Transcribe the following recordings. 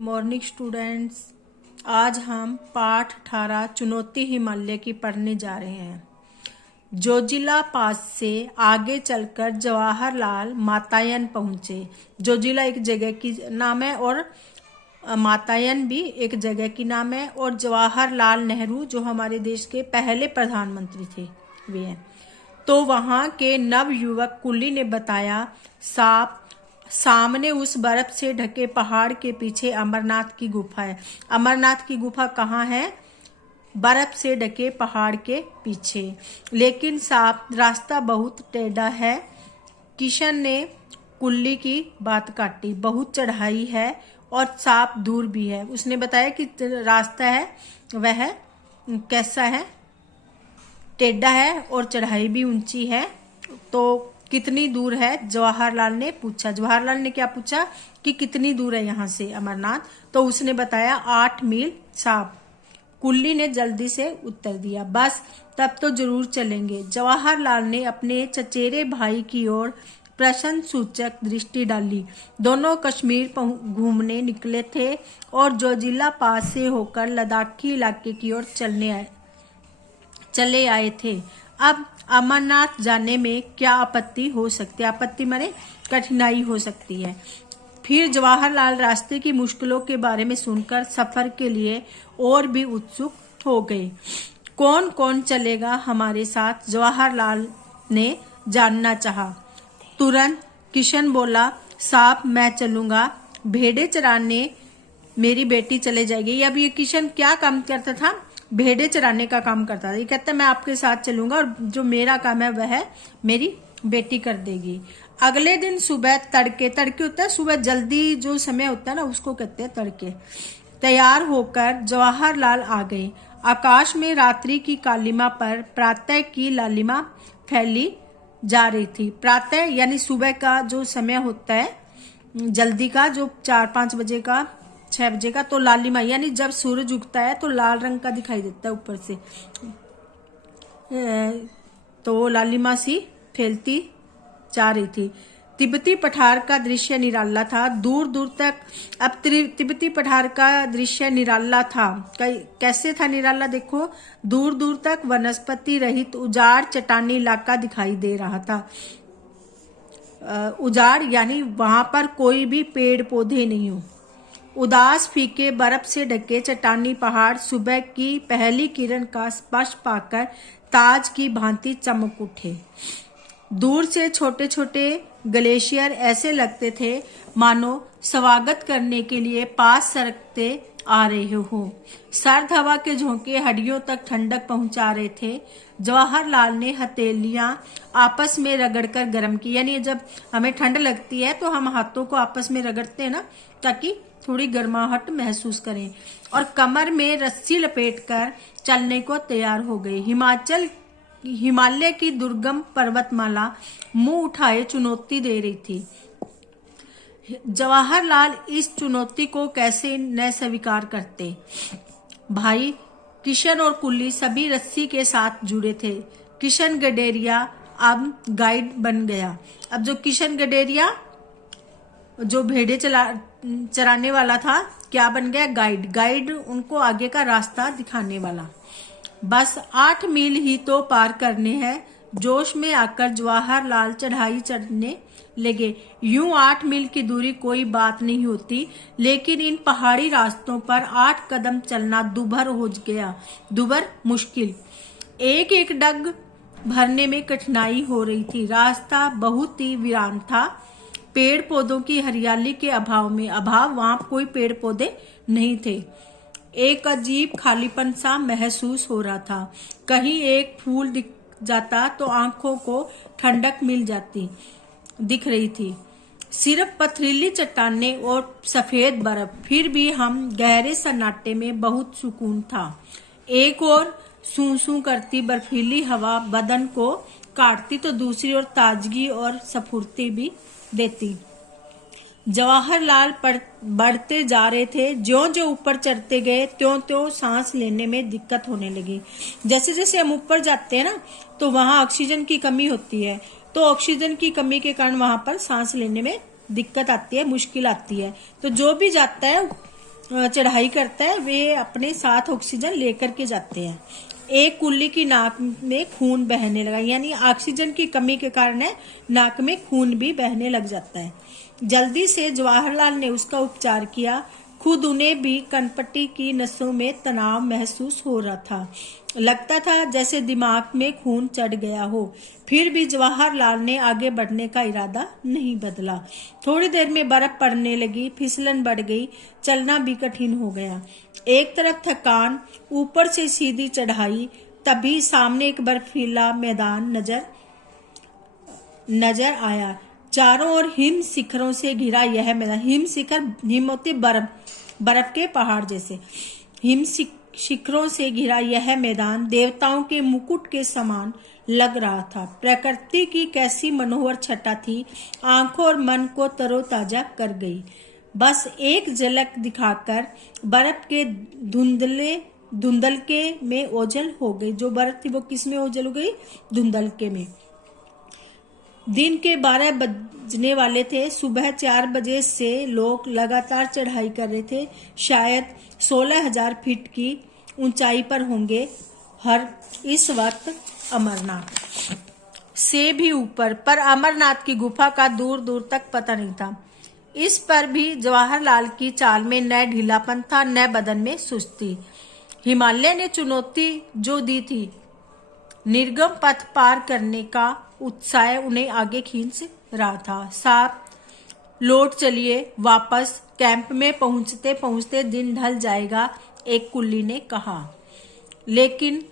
Morning students, आज हम पाठ 18 चुनौती हिमालय की पढ़ने जा रहे हैं। जोजिला पास से आगे चलकर जवाहरलाल मातायन पहुंचे। जोजिला एक जगह की नाम है और मातायन भी एक जगह की नाम है, और जवाहरलाल नेहरू जो हमारे देश के पहले प्रधानमंत्री थे वे हैं। तो वहां के नवयुवक कुल्ली ने बताया, सामने उस बर्फ से ढके पहाड़ के पीछे अमरनाथ की गुफा है। अमरनाथ की गुफा कहाँ है? बर्फ से ढके पहाड़ के पीछे। लेकिन साहब, रास्ता बहुत टेढ़ा है। किशन ने कुल्ली की बात काटी। बहुत चढ़ाई है और साफ दूर भी है। उसने बताया कि रास्ता है वह कैसा है? टेढ़ा है और चढ़ाई भी ऊंची है। तो कितनी दूर है? जवाहरलाल ने पूछा। जवाहरलाल ने क्या पूछा कि कितनी दूर है यहाँ से अमरनाथ? तो उसने बताया 8 मील साहब। कुल्ली ने जल्दी से उत्तर दिया, बस तब तो जरूर चलेंगे। जवाहरलाल ने अपने चचेरे भाई की ओर प्रश्न सूचक दृष्टि डाली। दोनों कश्मीर घूमने निकले थे और जोजिला पास से होकर लद्दाखी इलाके की ओर चले आए थे। अब अमरनाथ जाने में क्या आपत्ति हो सकती है? आपत्ति माने कठिनाई हो सकती है। फिर जवाहरलाल रास्ते की मुश्किलों के बारे में सुनकर सफर के लिए और भी उत्सुक हो गए। कौन कौन चलेगा हमारे साथ? जवाहरलाल ने जानना चाहा। तुरंत किशन बोला, साहब मैं चलूंगा। भेड़े चराने मेरी बेटी चले जाएगी। अब ये किशन क्या काम करता था? भेड़े चराने का काम करता था। ये कहता मैं आपके साथ चलूंगा और जो मेरा काम है वह मेरी बेटी कर देगी। अगले दिन सुबह तड़के होता है, सुबह जल्दी जो समय होता है ना उसको कहते हैं तड़के। तैयार होकर जवाहरलाल आ गए। आकाश में रात्रि की कालिमा पर प्रातः की लालिमा फैली जा रही थी। प्रातः यानी सुबह का जो समय होता है, जल्दी का जो 4-5 बजे का 6 बजे का, तो लालिमा यानी जब सूरज उगता है तो लाल रंग का दिखाई देता है ऊपर से, तो लालिमा सी फैलती जा रही थी। तिब्बती पठार का दृश्य निराला था दूर दूर तक। अब तिब्बती पठार का दृश्य निराला था। कैसे था निराला? देखो, दूर दूर तक वनस्पति रहित उजाड़ चट्टानी इलाका दिखाई दे रहा था। उजाड़ यानी वहां पर कोई भी पेड़ पौधे नहीं हो। उदास फीके बर्फ से ढके चट्टानी पहाड़ सुबह की पहली किरण का स्पर्श पाकर ताज की भांति चमक उठे। दूर से छोटे छोटे ग्लेशियर ऐसे लगते थे मानो स्वागत करने के लिए पास सरकते आ रहे हो। सर्द हवा के झोंके हड्डियों तक ठंडक पहुंचा रहे थे। जवाहरलाल ने हथेलियां आपस में रगड़कर गर्म की। यानी जब हमें ठंड लगती है तो हम हाथों को आपस में रगड़ते हैं ना, ताकि थोड़ी गर्माहट महसूस करें, और कमर में रस्सी लपेटकर चलने को तैयार हो गए। हिमालय की दुर्गम पर्वतमाला मुंह उठाए चुनौती दे रही थी। जवाहरलाल इस चुनौती को कैसे न स्वीकार करते। भाई किशन और कुल्ली सभी रस्सी के साथ जुड़े थे। किशन गडेरिया अब गाइड बन गया। अब जो किशन गडेरिया जो भेड़े चराने वाला था, क्या बन गया? गाइड उनको आगे का रास्ता दिखाने वाला। बस 8 मील ही तो पार करने हैं। जोश में आकर जवाहरलाल चढ़ाई चढ़ने लगे। यूं 8 मील की दूरी कोई बात नहीं होती, लेकिन इन पहाड़ी रास्तों पर 8 कदम चलना दुभर मुश्किल। एक एक डग भरने में कठिनाई हो रही थी। रास्ता बहुत ही वीरान था। पेड़ पौधों की हरियाली के अभाव वहां कोई पेड़ पौधे नहीं थे। एक अजीब खालीपन सा महसूस हो रहा था। कहीं एक फूल दिख जाता तो आंखों को ठंडक दिख रही थी। सिर्फ पथरीली चट्टानें और सफेद बर्फ। फिर भी हम गहरे सन्नाटे में बहुत सुकून था। एक और सूं करती बर्फीली हवा बदन को काटती तो दूसरी ओर ताजगी और स्फूर्ति भी देती। जवाहरलाल बढ़ते जा रहे थे। ज्यों ज्यों ऊपर चढ़ते गए त्यों त्यों सांस लेने में दिक्कत होने लगी। जैसे जैसे हम ऊपर जाते हैं ना, तो वहां ऑक्सीजन की कमी होती है, तो ऑक्सीजन की कमी के कारण वहां पर सांस लेने में दिक्कत आती है, मुश्किल आती है। तो जो भी जाता है चढ़ाई करता है वे अपने साथ ऑक्सीजन लेकर के जाते हैं। एक कुल्ली की नाक में खून बहने लगा, यानी ऑक्सीजन की कमी के कारण नाक में खून भी बहने लग जाता है। जल्दी से जवाहरलाल ने उसका उपचार किया। खुद उन्हें भी कनपट्टी की नसों में तनाव महसूस हो रहा था। लगता था जैसे दिमाग में खून चढ़ गया हो। फिर भी जवाहरलाल ने आगे बढ़ने का इरादा नहीं बदला। थोड़ी देर में बर्फ पड़ने लगी, फिसलन बढ़ गई, चलना भी कठिन हो गया। एक तरफ थकान, ऊपर से सीधी चढ़ाई। तभी सामने एक बर्फीला मैदान नजर आया। चारों ओर हिम शिखरों से घिरा यह मैदान, हिम शिखर, हिम होती बर्फ के पहाड़ जैसे, हिम शिखरों से घिरा यह मैदान देवताओं के मुकुट के समान लग रहा था। प्रकृति की कैसी मनोहर छटा थी, आंखों और मन को तरोताजा कर गई। बस एक झलक दिखाकर बर्फ के धुंधलके में ओझल हो गई। जो बर्फ थी वो किस में ओझल हो गई? धुंधलके में। दिन के 12 बजने वाले थे। सुबह 4 बजे से लोग लगातार चढ़ाई कर रहे थे। शायद 16,000 फीट की ऊंचाई पर होंगे हर इस वक्त अमरनाथ से भी ऊपर, पर अमरनाथ की गुफा का दूर दूर तक पता नहीं था। इस पर भी जवाहरलाल की चाल में न ढीलापन था, न बदन में सुस्ती। हिमालय ने चुनौती जो दी थी, निर्गम पथ पार करने का उत्साह उन्हें आगे खींच रहा था। साहब लौट चलिए वापस, कैंप में पहुंचते पहुंचते दिन ढल जाएगा, एक कुल्ली ने कहा। लेकिन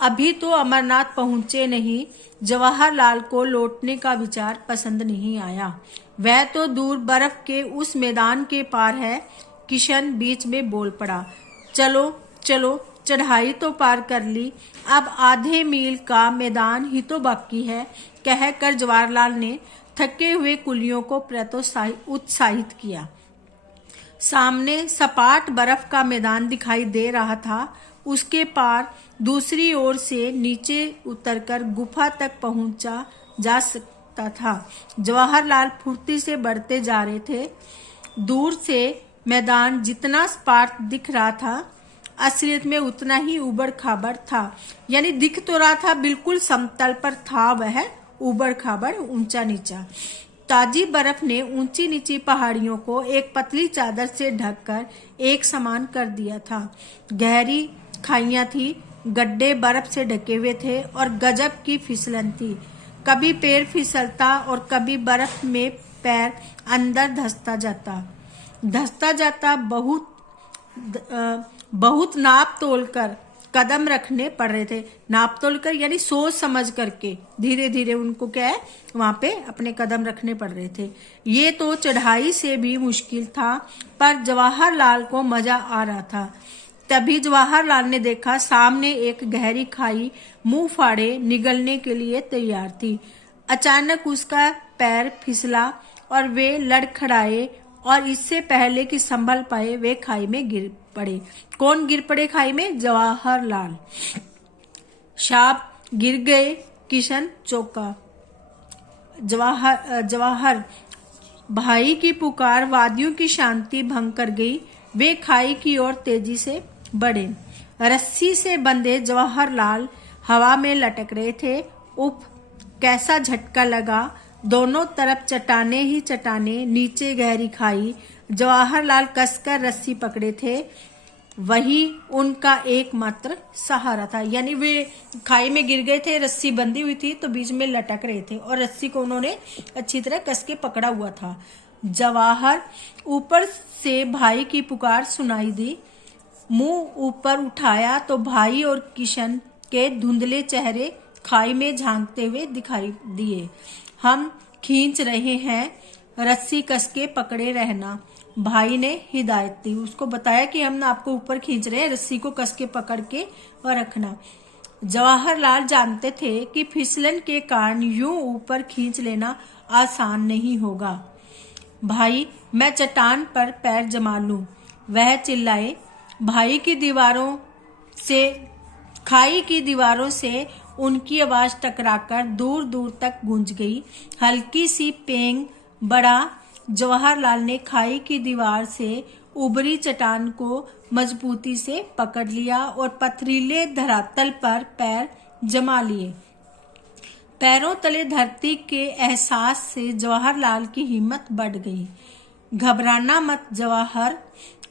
अभी तो अमरनाथ पहुंचे नहीं। जवाहरलाल को लौटने का विचार पसंद नहीं आया। वह तो दूर बर्फ के उस मैदान के पार है। किशन बीच में बोल पड़ा, चलो चलो, चढ़ाई तो पार कर ली, अब आधे मील का मैदान ही तो बाकी है, कहकर जवाहरलाल ने थके हुए कुलियों को उत्साहित किया। सामने सपाट बर्फ का मैदान दिखाई दे रहा था। उसके पार दूसरी ओर से नीचे उतरकर गुफा तक पहुंचा जा सकता था। जवाहरलाल फुर्ती से बढ़ते जा रहे थे। दूर से मैदान जितना सपाट दिख रहा था, असलियत में उतना ही उबड़ खाबड़ था। यानी दिख तो रहा था बिल्कुल समतल, पर था वह उबड़ खाबड़, ऊंचा नीचा। ताजी बर्फ ने ऊंची नीची पहाड़ियों को एक पतली चादर से ढककर एक समान कर दिया था। गहरी खाइयां थी, गड्ढे बर्फ से ढके हुए थे और गजब की फिसलन थी। कभी पैर फिसलता और कभी बर्फ में पैर अंदर धंसता जाता। बहुत नाप तोलकर कदम रखने पड़ रहे थे। नाप तोलकर यानी सोच समझ करके धीरे धीरे उनको क्या है वहां पे अपने कदम रखने पड़ रहे थे। ये तो चढ़ाई से भी मुश्किल था, पर जवाहरलाल को मजा आ रहा था। तभी जवाहरलाल ने देखा सामने एक गहरी खाई मुंह फाड़े निगलने के लिए तैयार थी। अचानक उसका पैर फिसला और वे लड़खड़ाए, और इससे पहले कि संभल पाए वे खाई में गिर पड़े। कौन गिर पड़े खाई में? जवाहरलाल। शाप गिर गए। किशन चौंका। जवाहर भाई की पुकार वादियों की शांति भंग कर गई। वे खाई की ओर तेजी से बढ़े। रस्सी से बंधे जवाहरलाल हवा में लटक रहे थे। उफ, कैसा झटका लगा! दोनों तरफ चट्टाने ही चट्टाने, नीचे गहरी खाई। जवाहरलाल कसकर रस्सी पकड़े थे, वही उनका एकमात्र सहारा था। यानी वे खाई में गिर गए थे, रस्सी बंधी हुई थी तो बीच में लटक रहे थे और रस्सी को उन्होंने अच्छी तरह कस के पकड़ा हुआ था। जवाहर ऊपर से भाई की पुकार सुनाई दी। मुंह ऊपर उठाया तो भाई और किशन के धुंधले चेहरे खाई में झांकते हुए दिखाई दिए। हम खींच रहे हैं, रस्सी कस के पकड़े रहना, भाई ने हिदायत दी। उसको बताया कि हम आपको ऊपर खींच रहे हैं, रस्सी को कस के पकड़ के और रखना। जवाहरलाल जानते थे कि फिसलन के कारण यूं ऊपर खींच लेना आसान नहीं होगा। भाई, मैं चट्टान पर पैर जमा लूं, वह चिल्लाए। खाई की दीवारों से उनकी आवाज टकराकर दूर दूर तक गूंज गई। हल्की सी पेंग बढ़ा। जवाहरलाल ने खाई की दीवार से उबरी चट्टान को मजबूती से पकड़ लिया और पथरीले धरातल पर पैर जमा लिए। पैरों तले धरती के एहसास से जवाहरलाल की हिम्मत बढ़ गई। घबराना मत जवाहर,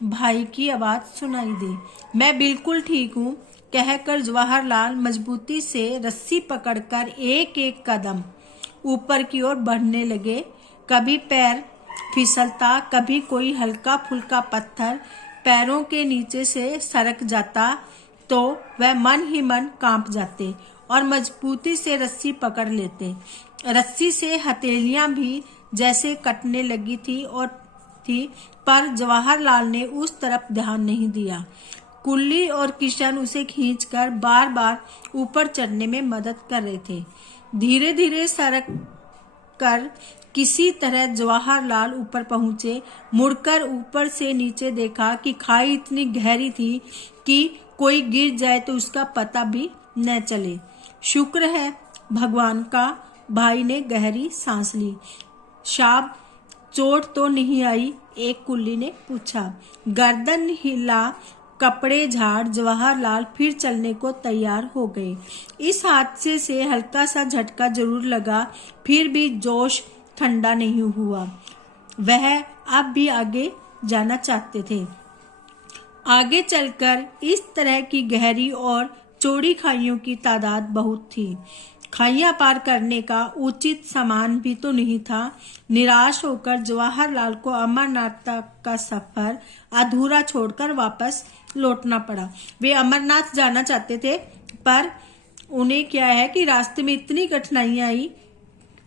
भाई की आवाज सुनाई दी। मैं बिल्कुल ठीक हूँ, कहकर जवाहरलाल मजबूती से रस्सी पकड़कर एक एक कदम ऊपर की ओर बढ़ने लगे। कभी पैर फिसलता, कभी कोई हल्का फुल्का पत्थर पैरों के नीचे से सरक जाता तो वह मन ही मन कांप जाते और मजबूती से रस्सी पकड़ लेते। रस्सी से हथेलियां भी जैसे कटने लगी थी पर जवाहरलाल ने उस तरफ ध्यान नहीं दिया। कुल्ली और किशन उसे खींचकर बार बार ऊपर चढ़ने में मदद कर रहे थे। धीरे धीरे सरक कर किसी तरह जवाहरलाल ऊपर पहुंचे। मुड़कर ऊपर से नीचे देखा कि खाई इतनी गहरी थी कि कोई गिर जाए तो उसका पता भी न चले। शुक्र है भगवान का, भाई ने गहरी सांस ली। शाब, चोट तो नहीं आई? एक कुल्ली ने पूछा। गर्दन हिला, कपड़े झाड़ जवाहरलाल फिर चलने को तैयार हो गए। इस हादसे से हल्का सा झटका जरूर लगा, फिर भी जोश ठंडा नहीं हुआ। वह अब भी आगे जाना चाहते थे। आगे चलकर इस तरह की गहरी और चौड़ी खाइयों की तादाद बहुत थी। खाइयां पार करने का उचित सामान भी तो नहीं था। निराश होकर जवाहरलाल को अमरनाथ तक का सफर अधूरा छोड़कर वापस लौटना पड़ा। वे अमरनाथ जाना चाहते थे, पर उन्हें क्या है कि रास्ते में इतनी कठिनाइयां आई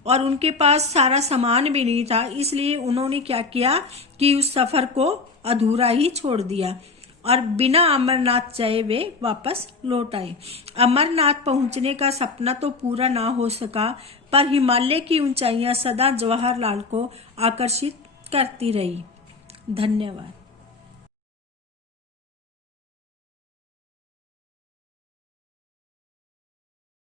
और उनके पास सारा सामान भी नहीं था। इसलिए उन्होंने क्या किया कि उस सफर को अधूरा ही छोड़ दिया और बिना अमरनाथ जाए वे वापस लौट आए। अमरनाथ पहुंचने का सपना तो पूरा ना हो सका, पर हिमालय की ऊंचाइयां सदा जवाहरलाल को आकर्षित करती रही। धन्यवाद।